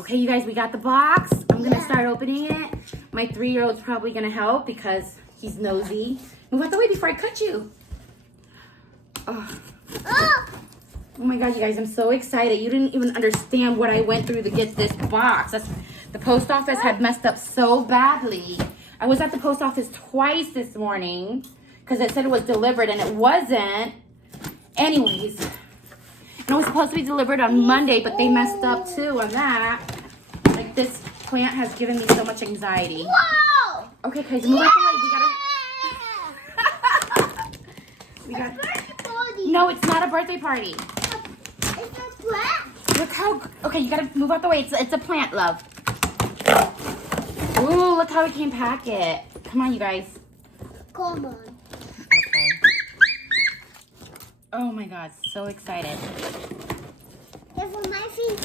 Okay, you guys, we got the box. I'm gonna start opening it. My 3-year-old's probably gonna help because he's nosy. Move out the way before I cut you. Oh my God, you guys, I'm so excited. You didn't even understand what I went through to get this box. The post office had messed up so badly. I was at the post office twice this morning because it said it was delivered and it wasn't. Anyways, and it was supposed to be delivered on Monday, but they messed up too on that. Like, this plant has given me so much anxiety. Whoa! Okay, guys, move out the way. We got. No, it's not a birthday party. It's a plant. Look how. Okay, you gotta move out the way. It's a plant, love. Ooh, look how it came packet. Come on, you guys. Come on. Okay. Oh my God, so excited. It's for my feet.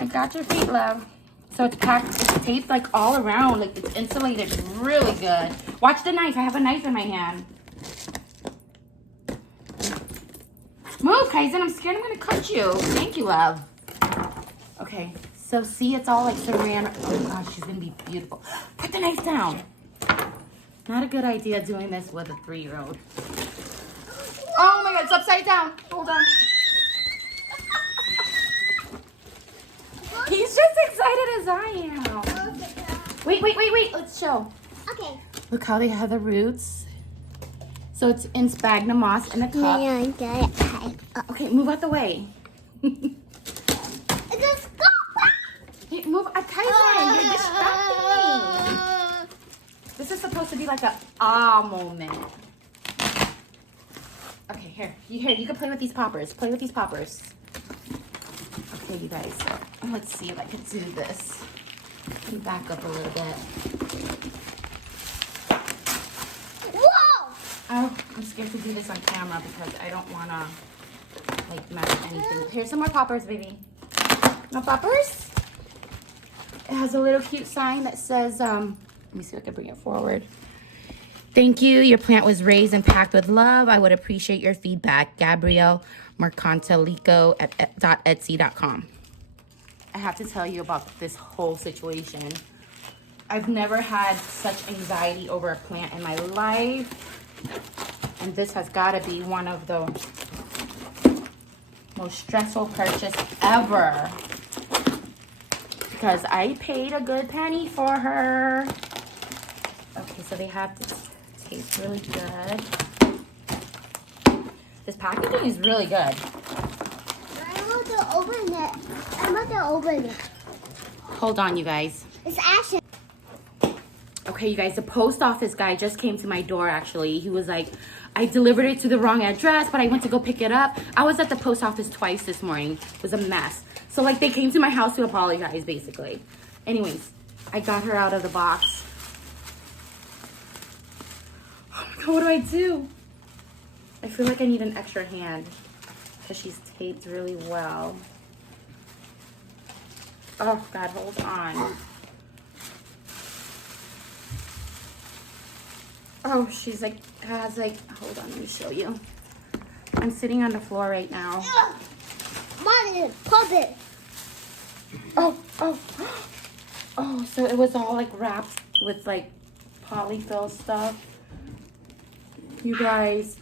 I got your feet, love. So it's packed, it's taped like all around. Like, it's insulated really good. Watch the knife. I have a knife in my hand. Move, Kaizen. I'm scared I'm gonna cut you. Thank you, love. Okay, so see, it's all like saran. Oh gosh, she's gonna be beautiful. Put the knife down. Not a good idea doing this with a 3-year-old. Oh my God, it's upside down. Hold on. He's just excited as I am. Wait. Let's show. Okay. Look how they have the roots. So it's in sphagnum moss in a cup. Okay, move out the way. Just go. Hey, move, Kaizen, you're distracting me. This is supposed to be like a moment. Okay, here, you can play with these poppers. Play with these poppers. Okay, you guys, let's see if I can do this. Let me back up a little bit. Whoa! Oh, I'm scared to do this on camera because I don't want to, like, mess anything. Here's some more poppers, baby. No poppers? It has a little cute sign that says, let me see if I can bring it forward. Thank you. Your plant was raised and packed with love. I would appreciate your feedback. Gabrielle Mercantilico at .etsy.com. I have to tell you about this whole situation. I've never had such anxiety over a plant in my life. And this has got to be one of the most stressful purchase ever. Because I paid a good penny for her. Okay, so they have this. Tastes really good. This packaging is really good. I want to open it. I want to open it. Hold on, you guys. It's action. Okay, you guys, the post office guy just came to my door, actually. He was like, I delivered it to the wrong address, but I went to go pick it up. I was at the post office twice this morning. It was a mess. So, like, they came to my house to apologize, basically. Anyways, I got her out of the box. Oh my God, what do I do? I feel like I need an extra hand because she's taped really well. Oh God, hold on. Oh, she's like, has like, hold on, let me show you. I'm sitting on the floor right now. Mommy, pop it. Oh, so it was all like wrapped with like polyfill stuff. You guys.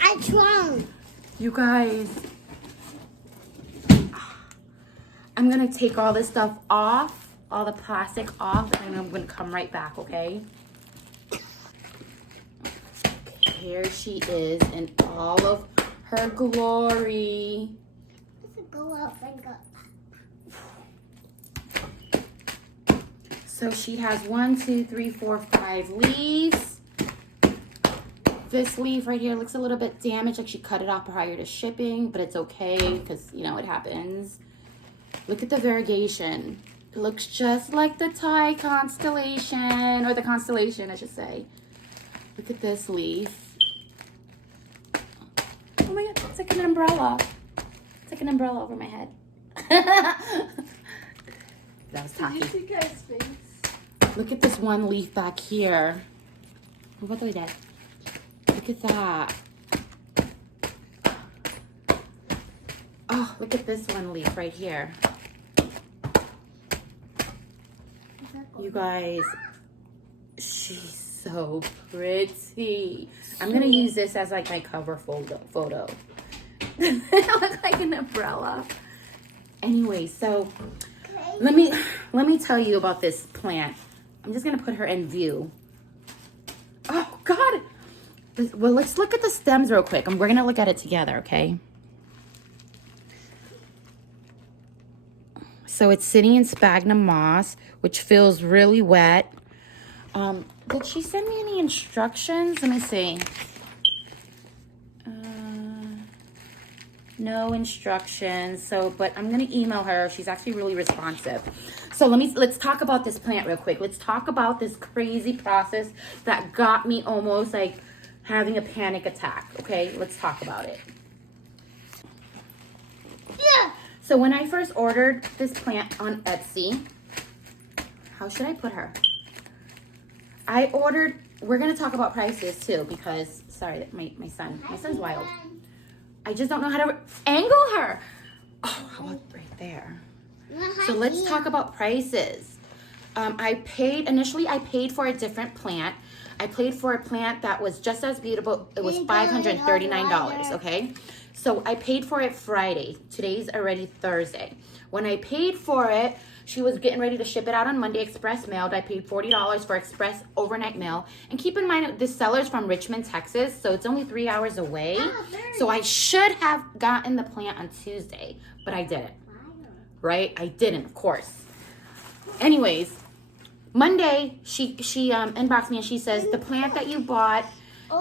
I tried. You guys. I'm gonna take all this stuff off, all the plastic off, and I'm gonna come right back, okay? Here she is in all of her glory. Let's go up and go. So she has 1, 2, 3, 4, 5 leaves. This leaf right here looks a little bit damaged, like she cut it off prior to shipping, but it's okay because, you know, it happens. Look at the variegation. It looks just like the Thai constellation, or the constellation, I should say. Look at this leaf. Oh my God, it's like an umbrella. It's like an umbrella over my head. That was tacky. Did you see guys' face? Look at this one leaf back here. What do we did? Look at that. Oh, look at this one leaf right here. You guys, she's so pretty. I'm gonna use this as like my cover photo. It looks like an umbrella. Anyway, so let me tell you about this plant. I'm just gonna put her in view. Oh God. Well, let's look at the stems real quick, and we're gonna look at it together, okay? So it's sitting in sphagnum moss, which feels really wet. Did she send me any instructions? Let me see. No instructions. So, but I'm gonna email her. She's actually really responsive. So let's talk about this plant real quick. Let's talk about this crazy process that got me almost like having a panic attack. Okay, let's talk about it. Yeah. So when I first ordered this plant on Etsy, how should I put her? I ordered, we're gonna talk about prices too because, sorry, my son's wild. I just don't know how to angle her. Oh, how about right there? So let's talk about prices. Initially I paid for a different plant. I paid for a plant that was just as beautiful. It was $539, okay? So I paid for it Friday. Today's already Thursday. When I paid for it, she was getting ready to ship it out on Monday, express mailed. I paid $40 for express overnight mail. And keep in mind, this seller's from Richmond, Texas, so it's only 3 hours away. So I should have gotten the plant on Tuesday, but I didn't. Right? I didn't, of course. Anyways, Monday, she inboxed me and she says, the plant that you bought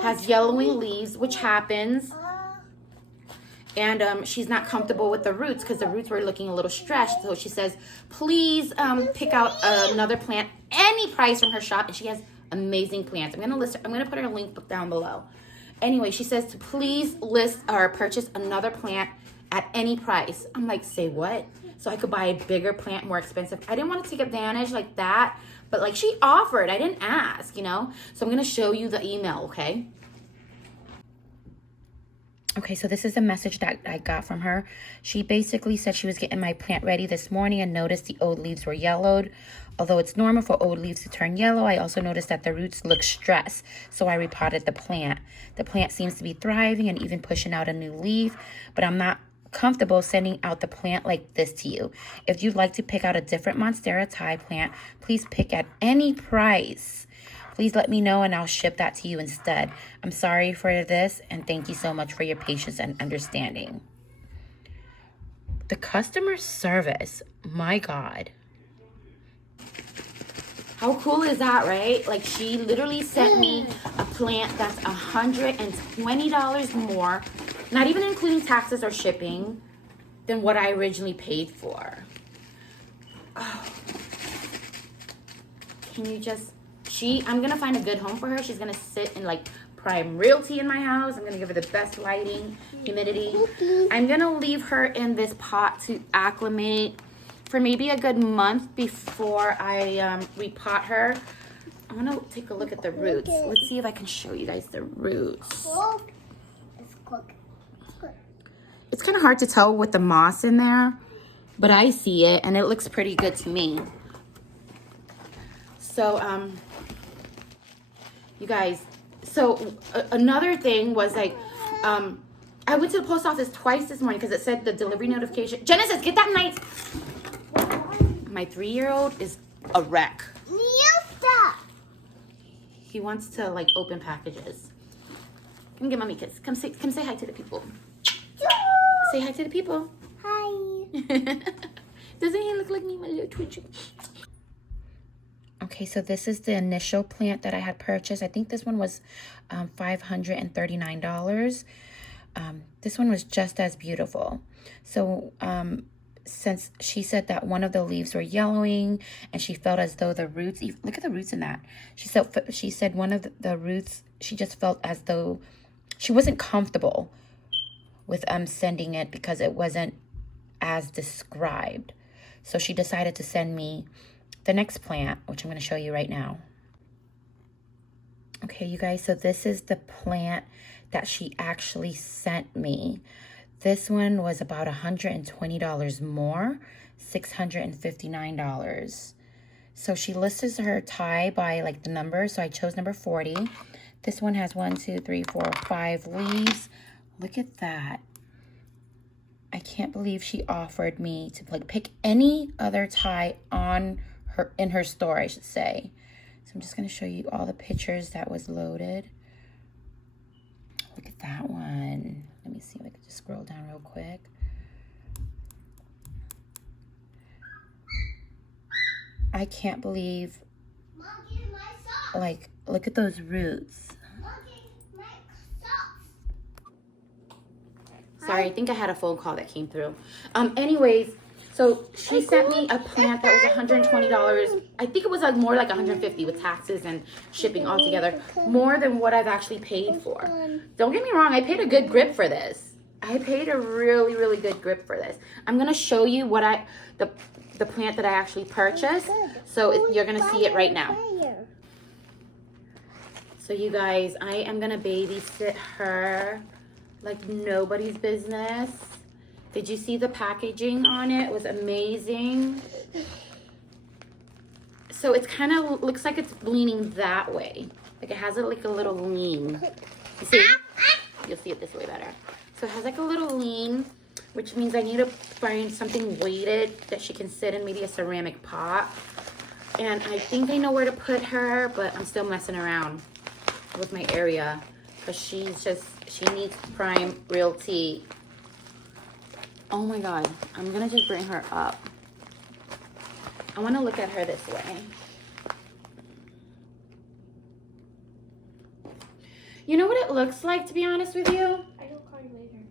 has yellowing leaves, which happens. And she's not comfortable with the roots because the roots were looking a little stretched. So she says, please pick out another plant, any price from her shop. And she has amazing plants. I'm gonna put her link down below. Anyway, she says to please list or purchase another plant at any price. I'm like, say what? So I could buy a bigger plant, more expensive. I didn't want to take advantage like that, but like she offered, I didn't ask, you know? So I'm gonna show you the email, okay? Okay, so this is a message that I got from her. She basically said she was getting my plant ready this morning and noticed the old leaves were yellowed. Although it's normal for old leaves to turn yellow, I also noticed that the roots look stressed, so I repotted the plant. The plant seems to be thriving and even pushing out a new leaf, but I'm not comfortable sending out the plant like this to you. If you'd like to pick out a different Monstera Thai plant, please pick at any price. Please let me know and I'll ship that to you instead. I'm sorry for this and thank you so much for your patience and understanding. The customer service, my God. How cool is that, right? Like she literally sent me a plant that's $120 more, not even including taxes or shipping, than what I originally paid for. Oh. Can you just... I'm gonna find a good home for her. She's gonna sit in like prime realty in my house. I'm gonna give her the best lighting, humidity. I'm gonna leave her in this pot to acclimate for maybe a good month before I repot her. I wanna take a look at the roots. Let's see if I can show you guys the roots. It's kind of hard to tell with the moss in there, but I see it and it looks pretty good to me. So, you guys, so another thing was like, I went to the post office twice this morning because it said the delivery notification. Genesis, get that knife. My 3-year-old is a wreck. He wants to like open packages. Come give mommy a kiss. Come say hi to the people. Say hi to the people. Hi. Doesn't he look like me, my little twitchy? Okay, so this is the initial plant that I had purchased. I think this one was $539. This one was just as beautiful. So since she said that one of the leaves were yellowing and she felt as though the roots, look at the roots in that. She said one of the roots, she just felt as though she wasn't comfortable with sending it because it wasn't as described. So she decided to send me the next plant, which I'm going to show you right now. Okay, you guys, so this is the plant that she actually sent me. This one was about $120 more, $659. So she lists her tie by like the number. So I chose number 40. This one has 1, 2, 3, 4, 5 leaves. Look at that. I can't believe she offered me to like pick any other tie on her, in her store, I should say. So I'm just gonna show you all the pictures that was loaded. Look at that one. Let me see if I can just scroll down real quick. I can't believe, like, look at those roots. Sorry, I think I had a phone call that came through. Anyways, so she sent me a plant that was $120. I think it was like more like $150 with taxes and shipping all together. More than what I've actually paid for. Don't get me wrong, I paid a good grip for this. I paid a really, really good grip for this. I'm gonna show you what the plant that I actually purchased. So you're gonna see it right now. So you guys, I am gonna babysit her like nobody's business. Did you see the packaging on it? It was amazing. So it's kind of looks like it's leaning that way. Like it has like a little lean. You see? You'll see it this way better. So it has like a little lean, which means I need to find something weighted that she can sit in, maybe a ceramic pot. And I think I know where to put her, but I'm still messing around with my area because she needs prime real tea. Oh my God, I'm gonna just bring her up. I wanna look at her this way. You know what it looks like, to be honest with you? I will call you later.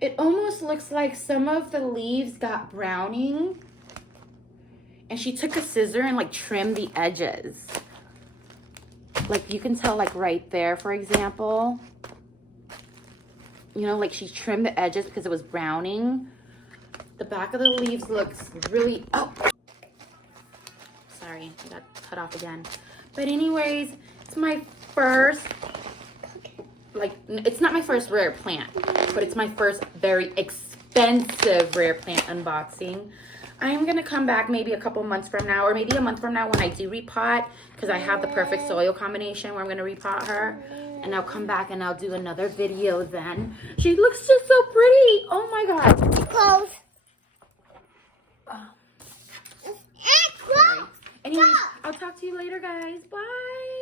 It almost looks like some of the leaves got browning and she took a scissor and like trimmed the edges. Like you can tell like right there, for example. You know, like she trimmed the edges because it was browning. The back of the leaves looks really, oh. Sorry, I got cut off again. But anyways, it's my first, like, it's not my first rare plant, but it's my first very expensive rare plant unboxing. I am gonna come back maybe a couple months from now, or maybe a month from now when I do repot, because I have the perfect soil combination where I'm gonna repot her. And I'll come back and I'll do another video then. She looks just so pretty. Oh my God. Close. Sorry. Anyways, I'll talk to you later, guys. Bye.